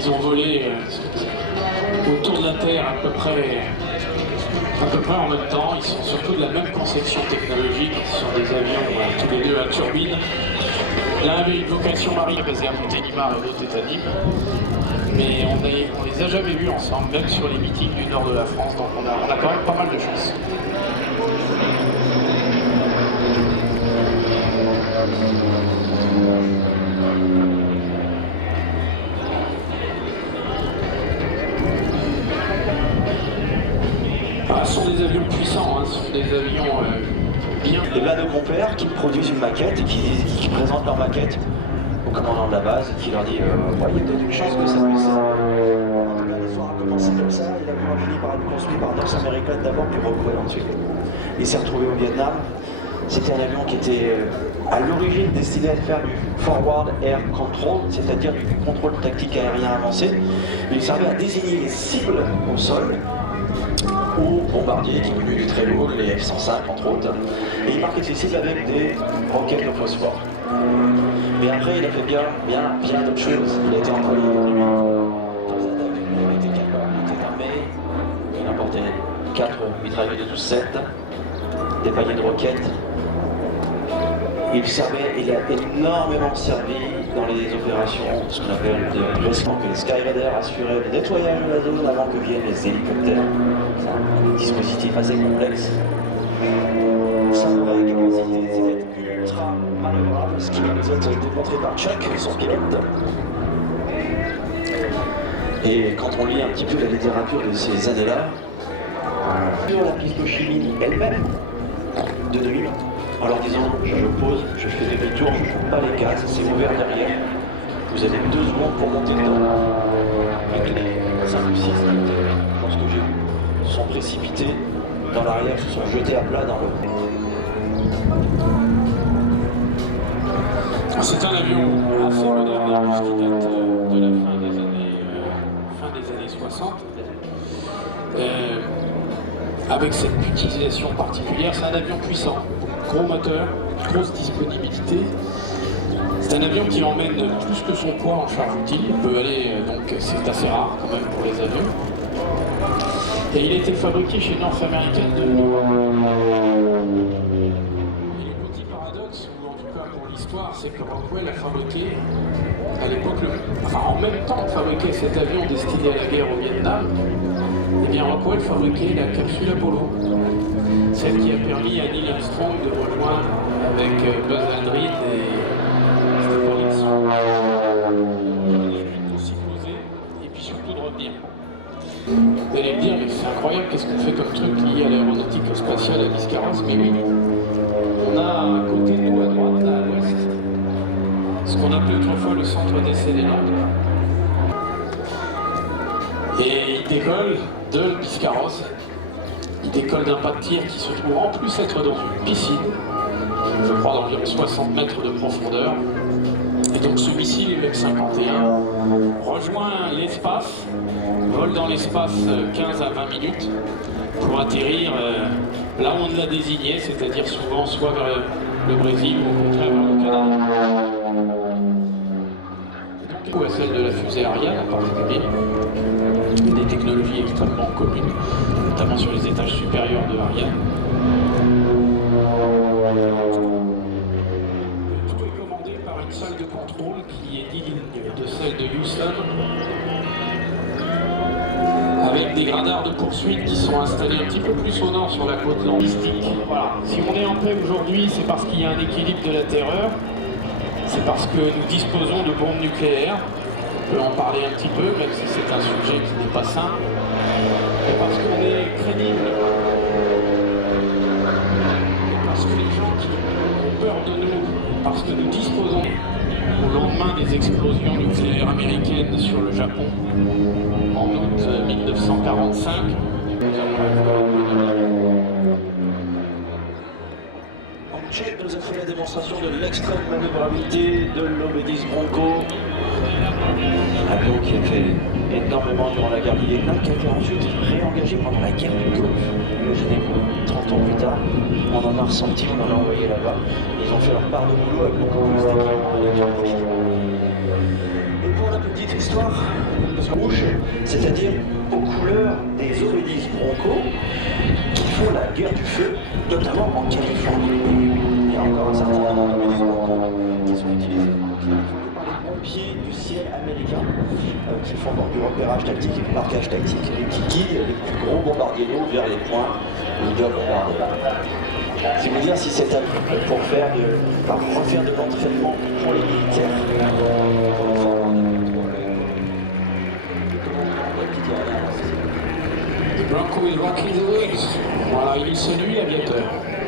ils ont volé autour de la Terre à peu près en même temps. Ils sont surtout de la même conception technologique. Ce sont des avions tous les deux à turbine. L'un avait une vocation marine basée à Montélimar et l'autre est à Nîmes. Mais on les a jamais vus ensemble, même sur les meetings du nord de la France. Donc on a quand même pas mal de chance. Ce sont des avions puissants, ce sont des avions bien... Et là, nos compères qui produisent une maquette et qui présentent leur maquette au commandant de la base, qui leur dit il y a peut-être une chance que ça puisse... L'histoire a commencé comme ça, et l'avion a fini par être construit par North American d'abord, puis Rockwell ensuite. Il s'est retrouvé au Vietnam. C'était un avion qui était à l'origine destiné à faire du Forward Air Control, c'est-à-dire du contrôle tactique aérien avancé. Il servait à désigner les cibles au sol, ou bombardiers qui venaient du très lourd, les F-105 entre autres, et il marquait ses cibles avec des roquettes de phosphore. Mais après, il a fait bien d'autres choses. Il a été employé dans les attaques, il était capable, il était armé, il emportait 4 mitrailleuses de 12-7, des paniers de roquettes. Il a énormément servi dans les opérations, ce qu'on appelle de rescousse, que les Skyraiders assuraient le nettoyage de la zone avant que viennent les hélicoptères. C'est un dispositif assez complexe. Ça aurait capacité d'être ultra manœuvrable, ce qui nous a été démontré par Chuck, son pilote. Et quand on lit un petit peu la littérature de ces années-là, sur la piste chimie elle-même, de 2000, en leur disant je pose, je fais demi-tour, je ne joue pas les cases, c'est ouvert derrière. Vous avez 2 secondes pour monter dedans. Donc les 5 ou 6 je pense que j'ai vu, sont précipités dans l'arrière, se sont jetés à plat dans le... C'est un avion assez moderne puisqu'il date de la fin des années 60. Avec cette utilisation particulière, c'est un avion puissant, gros moteur, grosse disponibilité. C'est un avion qui emmène plus que son poids en charge utile. Il peut aller, donc c'est assez rare quand même pour les avions. Et il a été fabriqué chez North American de... Et le petit paradoxe, ou en tout cas pour l'histoire, c'est que Rockwell a fabriqué, à l'époque, en même temps de fabriquer cet avion destiné à la guerre au Vietnam, eh bien Rockwell fabriquait la capsule Apollo, celle qui a permis à Neil Armstrong de rejoindre avec Buzz Aldrin et Stephen Wilson pour s'y poser et puis surtout de revenir. Vous allez me dire, mais c'est incroyable, qu'est-ce qu'on fait comme truc lié à l'aéronautique spatiale à Biscarrosse? Mais oui, on a à côté de nous, à droite, là à l'ouest, ce qu'on appelait autrefois le centre d'essai des Landes. Et il décolle de Biscarrosse. Il décolle d'un pas de tir qui se trouve en plus être dans une piscine, je crois d'environ 60 mètres de profondeur. Et donc ce missile UX-51 rejoint l'espace, vole dans l'espace 15 à 20 minutes pour atterrir là où on l'a désigné, c'est-à-dire souvent soit vers le Brésil ou au contraire vers le Canada. Et donc à celle de la fusée Ariane en particulier, des technologies extrêmement communes, notamment sur les étages supérieurs de Ariane. Tout est commandé par une salle de contrôle qui est digne de celle de Houston, avec des radars de poursuite qui sont installés un petit peu plus au nord sur la côte langistique. Voilà. Si on est en paix aujourd'hui, c'est parce qu'il y a un équilibre de la terreur, c'est parce que nous disposons de bombes nucléaires. On peut en parler un petit peu, même si c'est un sujet qui n'est pas simple, et parce qu'on est crédible, et parce que les gens qui ont peur de nous, parce que nous disposons, au lendemain des explosions nucléaires américaines sur le Japon, en août 1945, Check nous a fait la démonstration de l'extrême manœuvrabilité de l'Obédis Bronco. Un avion qui a fait énormément durant la guerre du Vietnam, qui a été ensuite réengagé pendant la guerre du Golfe. Imaginez-vous, 30 ans plus tard, on en a ressenti, on en a envoyé là-bas. Ils ont fait leur part de boulot avec beaucoup plus d'équipements électroniques. Et pour la petite petite histoire rouge, c'est-à-dire aux couleurs des Obélis Bronco qui font la guerre du feu, notamment en Californie. Il y a encore un certain nombre d'Obélis Bronco qui sont utilisés par les pompiers du ciel américains qui font donc du repérage tactique et du marquage tactique et qui guident les plus gros bombardiers d'eau vers les points où ils doivent bombarder. C'est vous dire si c'est pour refaire de l'entraînement pour les militaires. The Bronco is rocking the wings. Voilà, il séduit l'aviateur.